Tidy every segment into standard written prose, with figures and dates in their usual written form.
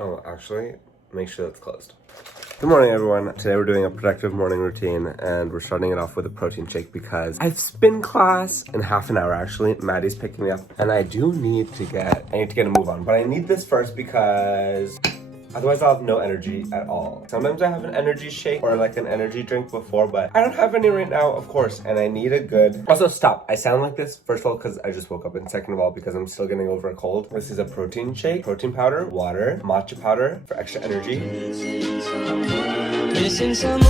Oh, actually, make sure that's closed. Good morning, everyone. Today we're doing a productive morning routine, and we're starting it off with a protein shake because I have spin class in half an hour. Actually, Maddie's picking me up, and I need to get a move on. But I need this first because otherwise I'll have no energy at all. Sometimes I have an energy shake or like an energy drink before, but I don't have any right now, of course, and I need a good... Also, stop. I sound like this, first of all, because I just woke up, and second of all, because I'm still getting over a cold. This is a protein shake, protein powder, water, matcha powder for extra energy. Missing someone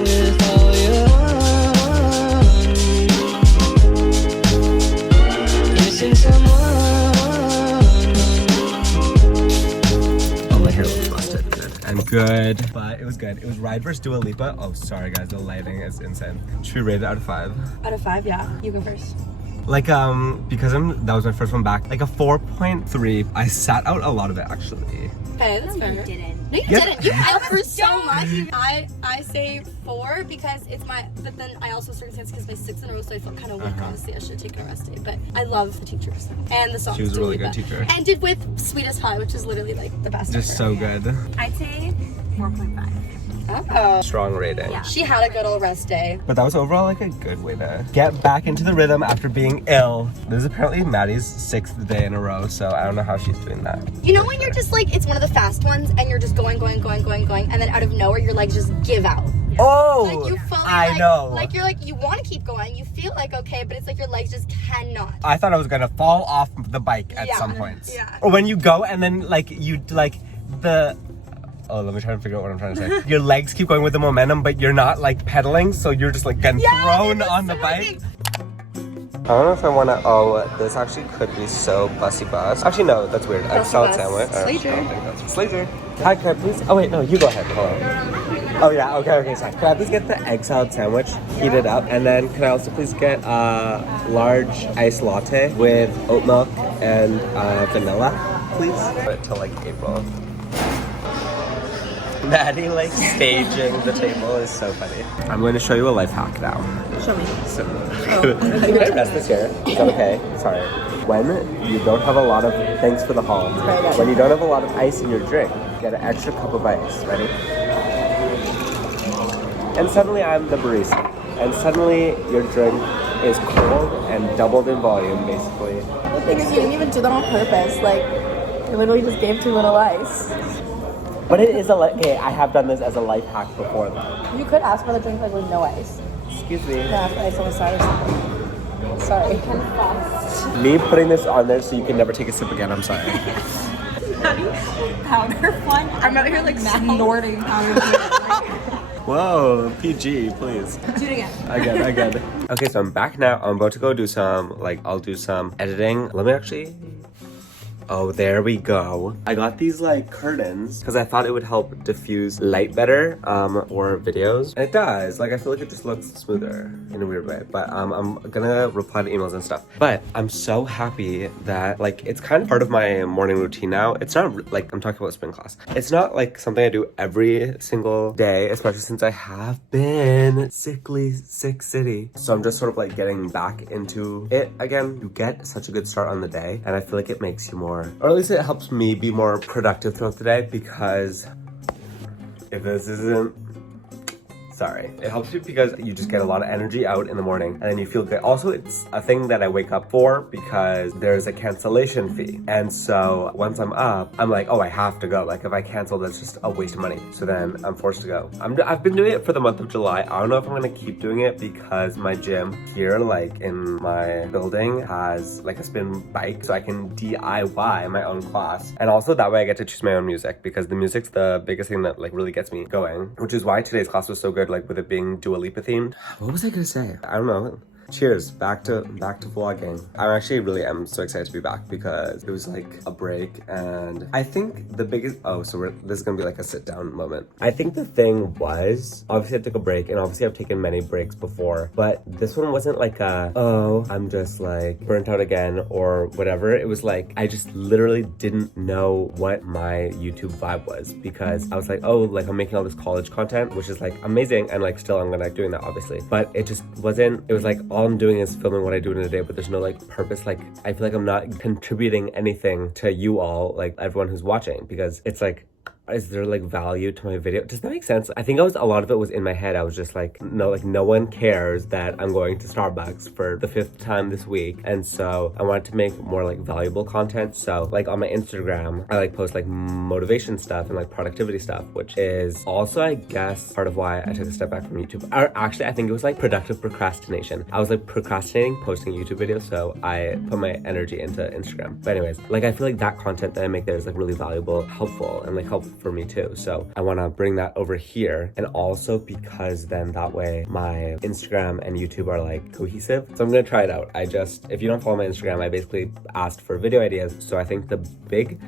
with all your missing someone. Oh, my hair looks busted. Good. I'm good, but it was good. It was Ride vs. Dua Lipa. Oh, sorry guys, the lighting is insane. Should we rate it out of 5? Out of 5, yeah. You go first. Like, because that was my first one back, like a 4.3. I sat out a lot of it, actually. Okay, that's fair. You didn't. No, you Yep. didn't. You helped for so much. I say 4 because it's my, but then I also circumstance because my 6 in a row, so I felt kind of weak. Honestly, I should have taken a rest day, but I love the teachers and the songs. She was a really good Dua Lipa. teacher. And did with Sweetest High, which is literally like the best. Just ever. so good. I'd say 4.5. Oh. Strong rating. Yeah. She had a good old rest day. But that was overall like a good way to get back into the rhythm after being ill. This is apparently Maddie's 6th day in a row, so I don't know how she's doing that. You know when you're just like, it's one of the fast ones and you're just going, and then out of nowhere your legs just give out. Oh, Like you fully, I know. Like you're like, you want to keep going, you feel like okay, but it's like your legs just cannot. I thought I was gonna fall off the bike at Yeah. some points. Yeah. Or when you go and then like you like the... Oh, let me try to figure out what I'm trying to say. Your legs keep going with the momentum, but you're not like pedaling, so you're just like getting thrown on the bike. I don't know if I want to... Oh, this actually could be so bussy bus. Actually, no, that's weird. Egg salad sandwich. Slazer. Hi, can I please... Oh, wait, no, you go ahead. Hold on. Oh, yeah, okay, sorry. Can I please get the egg salad sandwich, heat it up, and then can I also please get a large iced latte with oat milk and vanilla, please? Wait till like April. Maddie like staging the table is so funny. I'm going to show you a life hack now. Show me. So, can I rest this here? Is that okay? Sorry. When you don't have a lot of, thanks for the haul. When you don't have a lot of ice in your drink, get an extra cup of ice. Ready? And suddenly I'm the barista. And suddenly your drink is cold and doubled in volume, basically. The thing is, you didn't even do that on purpose. Like, you literally just gave too little ice. But it is okay, I have done this as a life hack before though. You could ask for the drink like with no ice. Excuse me. You could ask for ice on the side or something. Sorry. Me putting this on there so you can never take a sip again, I'm sorry. Powder fun. I'm out here like snorting powder. Whoa, PG, please. Do it again. Again. Okay, so I'm back now. I'm about to go do some, I'll do some editing. Let me actually... Oh, there we go. I got these like curtains because I thought it would help diffuse light better for videos. And it does. Like I feel like it just looks smoother in a weird way. But I'm gonna reply to emails and stuff. But I'm so happy that like it's kind of part of my morning routine now. It's not like I'm talking about spin class. It's not like something I do every single day, especially since I have been sick city. So I'm just sort of like getting back into it again. You get such a good start on the day and I feel like it makes you more, or at least it helps me be more productive throughout the day, because if this isn't... Sorry. It helps you because you just get a lot of energy out in the morning and then you feel good. Also, it's a thing that I wake up for because there's a cancellation fee. And so once I'm up, I'm like, oh, I have to go. Like if I cancel, that's just a waste of money. So then I'm forced to go. I've been doing it for the month of July. I don't know if I'm gonna keep doing it because my gym here, like in my building, has like a spin bike. So I can DIY my own class. And also that way I get to choose my own music because the music's the biggest thing that like really gets me going, which is why today's class was so good. Like with it being Dua Lipa themed. What was I gonna say? I don't know. Cheers, back to vlogging. I actually really am so excited to be back because it was like a break, and I think the biggest, this is gonna be like a sit down moment. I think the thing was, obviously I took a break, and obviously I've taken many breaks before, but this one wasn't like I'm just like burnt out again or whatever. It was like, I just literally didn't know what my YouTube vibe was, because I was like, I'm making all this college content, which is like amazing, and like still I'm gonna like doing that obviously, but it just wasn't, it was like all I'm doing is filming what I do in a day, but there's no like purpose. Like I feel like I'm not contributing anything to you all, like everyone who's watching, because it's like, is there like value to my video? Does that make sense? I think a lot of it was in my head. I was just like, no one cares that I'm going to Starbucks for the 5th time this week. And so I wanted to make more like valuable content. So like on my Instagram, I like post like motivation stuff and like productivity stuff, which is also, I guess, part of why I took a step back from YouTube. Or actually, I think it was like productive procrastination. I was like procrastinating posting YouTube videos, so I put my energy into Instagram. But anyways, like I feel like that content that I make there is like really valuable, helpful, and like helpful for me too. So I want to bring that over here, and also because then that way my Instagram and YouTube are like cohesive. So I'm gonna try it out. If you don't follow my Instagram, I basically asked for video ideas. So I think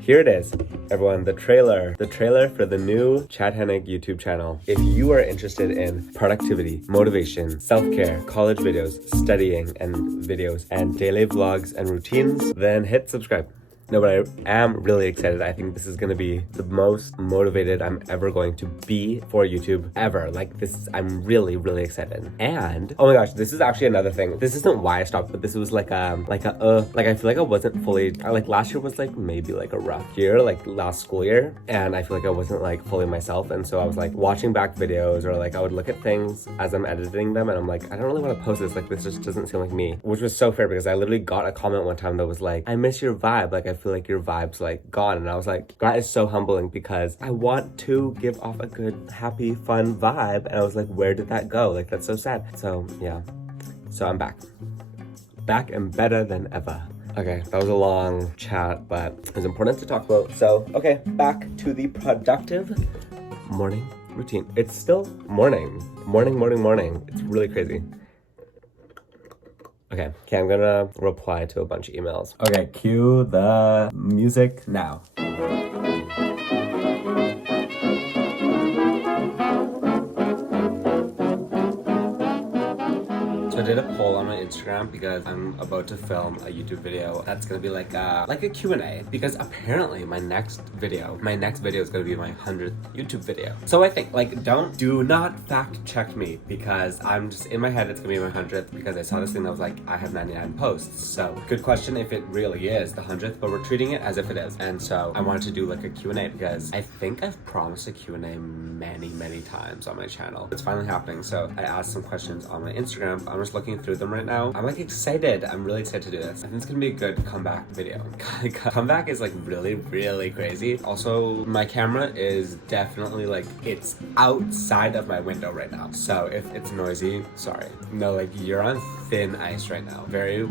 here it is, everyone, the trailer for the new Chad Hennig YouTube channel. If you are interested in productivity, motivation, self-care, college videos, studying and videos, and daily vlogs and routines, then hit subscribe. No, but I am really excited. I think this is gonna be the most motivated I'm ever going to be for YouTube ever. Like this, I'm really, really excited. And oh my gosh, this is actually another thing. This isn't why I stopped, but this was like I feel like I wasn't fully, like last year was like maybe like a rough year, like last school year. And I feel like I wasn't like fully myself. And so I was like watching back videos, or like I would look at things as I'm editing them, and I'm like, I don't really want to post this. Like this just doesn't seem like me, which was so fair, because I literally got a comment one time that was like, I miss your vibe. Like I feel like your vibe's like gone. And I was like, that is so humbling, because I want to give off a good, happy, fun vibe. And I was like, where did that go? Like that's so sad. So yeah, so I'm back and better than ever. Okay, that was a long chat, but it was important to talk about. So okay, back to the productive morning routine. It's still morning. It's really crazy. Okay, I'm gonna reply to a bunch of emails. Okay, cue the music now. So I did a poll on my Instagram because I'm about to film a YouTube video that's gonna be like a Q&A, because apparently my next video is gonna be my 100th YouTube video. So I think like do not fact check me, because I'm just in my head it's gonna be my 100th, because I saw this thing that was like, I have 99 posts. So good question if it really is the 100th, but we're treating it as if it is. And so I wanted to do like a Q&A, because I think I've promised a Q&A many times on my channel. It's finally happening. So I asked some questions on my Instagram. I'm just looking through them right now. I'm like excited. I'm really excited to do this. I think it's gonna be a good comeback video. Comeback is like really crazy. Also, my camera is definitely like, it's outside of my window right now. So if it's noisy, sorry. No, like you're on thin ice right now. Very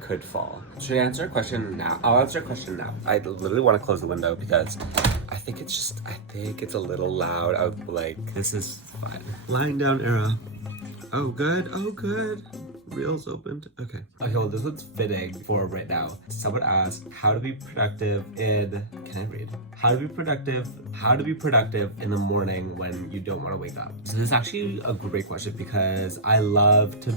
could fall. Should I answer a question now? I'll answer a question now. I literally want to close the window because I think it's a little loud. This is fine. Lying down era. Oh good. Reels opened. Okay, well, this one's fitting for right now. Someone asked how to be productive in, can I read? How to be productive in the morning when you don't want to wake up. So this is actually a great question, because I love to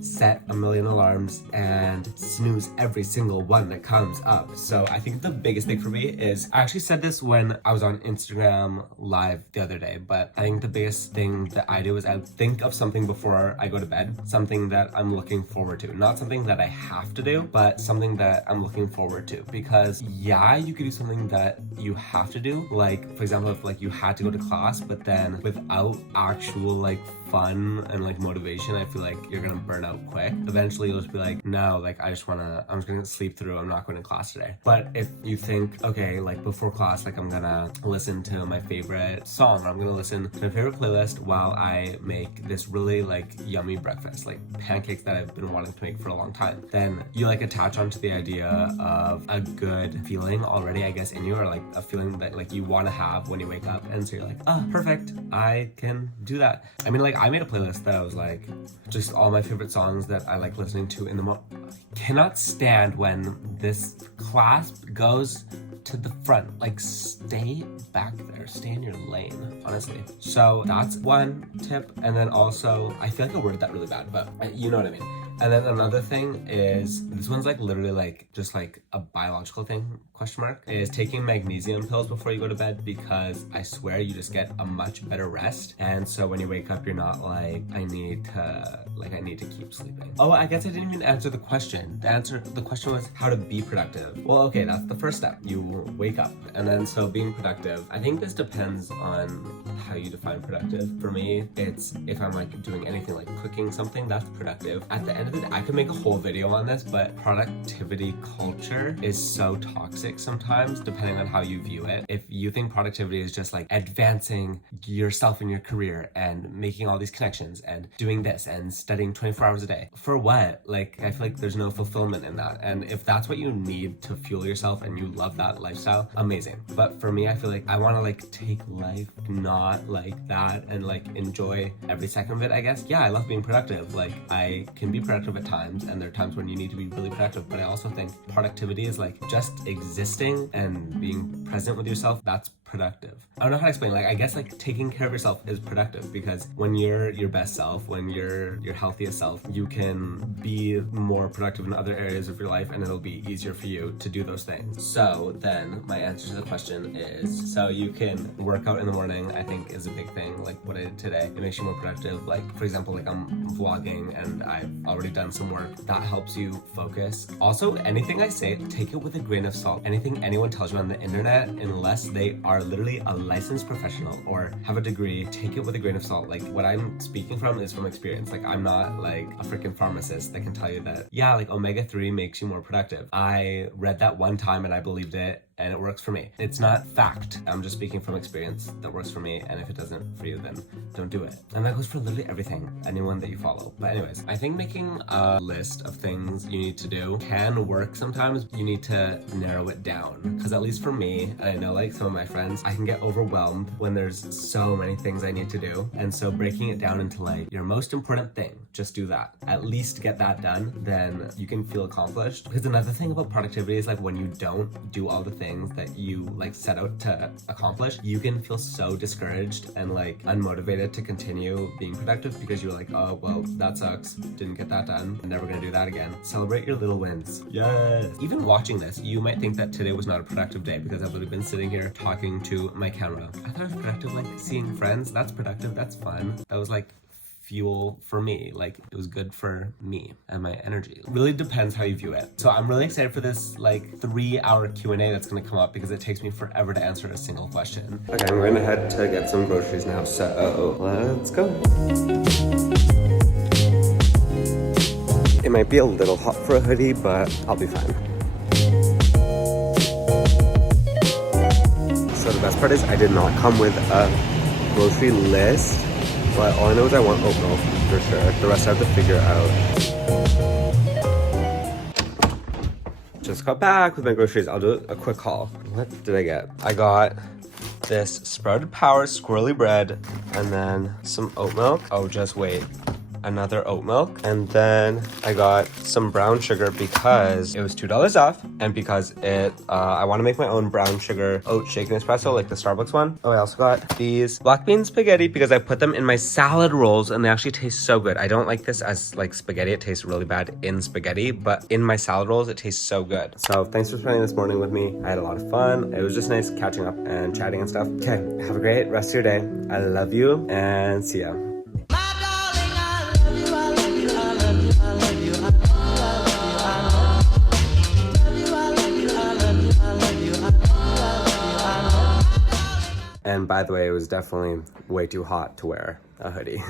set a million alarms and snooze every single one that comes up. So I think the biggest thing for me is, I actually said this when I was on Instagram live the other day, but I think the biggest thing that I do is I think of something before I go to bed, something that I'm looking forward to, not something that I have to do, but something that I'm looking forward to. Because yeah, you could do something that you have to do, like for example, if like you had to go to class, but then without actual like fun and like motivation, I feel like you're gonna burn out quick. Eventually you'll just be like, no, like I'm just gonna sleep through, I'm not going to class today. But if you think, okay, like before class, like I'm gonna listen to my favorite song, or I'm gonna listen to my favorite playlist while I make this really like yummy breakfast, like pancakes that I've been wanting to make for a long time, then you like attach onto the idea of a good feeling already, I guess, in you, or like a feeling that like you want to have when you wake up. And so you're like, oh, perfect, I can do that. I mean, like I made a playlist that I was like, just all my favorite songs that I like listening to in the morning. Cannot stand when this clasp goes to the front. Like, stay back there, stay in your lane, honestly. So that's one tip. And then also, I feel like I worded that really bad, but you know what I mean. And then another thing is, this one's like literally like just like a biological thing, question mark, is taking magnesium pills before you go to bed, because I swear you just get a much better rest. And so when you wake up, you're not like, I need to keep sleeping. Oh, I guess I didn't even answer the question. The question was how to be productive. Well, okay, that's the first step. You wake up. And then so being productive, I think this depends on how you define productive. For me, it's if I'm like doing anything like cooking something, that's productive. At the end of the day, I could make a whole video on this, but productivity culture is so toxic sometimes, depending on how you view it. If you think productivity is just like advancing yourself in your career and making all these connections and doing this and studying 24 hours a day, for what? Like, I feel like there's no fulfillment in that. And if that's what you need to fuel yourself and you love that lifestyle, amazing. But for me, I feel like I want to like take life not like that and like enjoy every second of it, I guess. Yeah, I love being productive. Like, I can be productive at times, and there are times when you need to be really productive, but I also think productivity is like just existing and being present with yourself. That's productive. I don't know how to explain. Like, I guess like taking care of yourself is productive, because when you're your best self, when you're your healthiest self, you can be more productive in other areas of your life, and it'll be easier for you to do those things. So then my answer to the question is, so you can work out in the morning, I think is a big thing. Like what I did today, it makes you more productive. Like, for example, like I'm vlogging and I've already done some work. That helps you focus. Also, anything I say, take it with a grain of salt. Anything anyone tells you on the internet, unless they are literally a licensed professional or have a degree, take it with a grain of salt. Like, what I'm speaking from is from experience. Like, I'm not like a freaking pharmacist that can tell you that, yeah, like omega-3 makes you more productive. I read that one time and I believed it, and it works for me. It's not fact. I'm just speaking from experience that works for me, and if it doesn't for you, then don't do it. And that goes for literally everything, anyone that you follow. But anyways, I think making a list of things you need to do can work sometimes. You need to narrow it down, because at least for me, I know like some of my friends, I can get overwhelmed when there's so many things I need to do. And so breaking it down into like your most important thing, just do that. At least get that done, then you can feel accomplished. Because another thing about productivity is like when you don't do all the things that you like set out to accomplish, you can feel so discouraged and like unmotivated to continue being productive, because you're like, oh well, that sucks, didn't get that done, I'm never gonna do that again. Celebrate your little wins. Yes. Even watching this, you might think that today was not a productive day because I've literally been sitting here talking to my camera. I thought it was productive, like seeing friends. That's productive, that's fun. That was like fuel for me. Like, it was good for me and my energy. It really depends how you view it. So I'm really excited for this like 3-hour Q&A that's gonna come up, because it takes me forever to answer a single question. Okay, I'm going to head to get some groceries now, so let's go. It might be a little hot for a hoodie, but I'll be fine. So the best part is I did not come with a grocery list. But all I know is I want oat milk for sure. The rest I have to figure out. Just got back with my groceries. I'll do a quick haul. What did I get? I got this Sprouted Power squirrely bread, and then some oat milk. Oh, just wait. Another oat milk, and then I got some brown sugar because it was $2 off, and because I want to make my own brown sugar oat shaken espresso like the Starbucks one. Oh, I also got these black bean spaghetti because I put them in my salad rolls and they actually taste so good. I don't like this as like spaghetti. It tastes really bad in spaghetti, but in my salad rolls it tastes so good. So thanks for spending this morning with me. I had a lot of fun. It was just nice catching up and chatting and stuff. Okay, have a great rest of your day. I love you, and see ya. And by the way, it was definitely way too hot to wear a hoodie.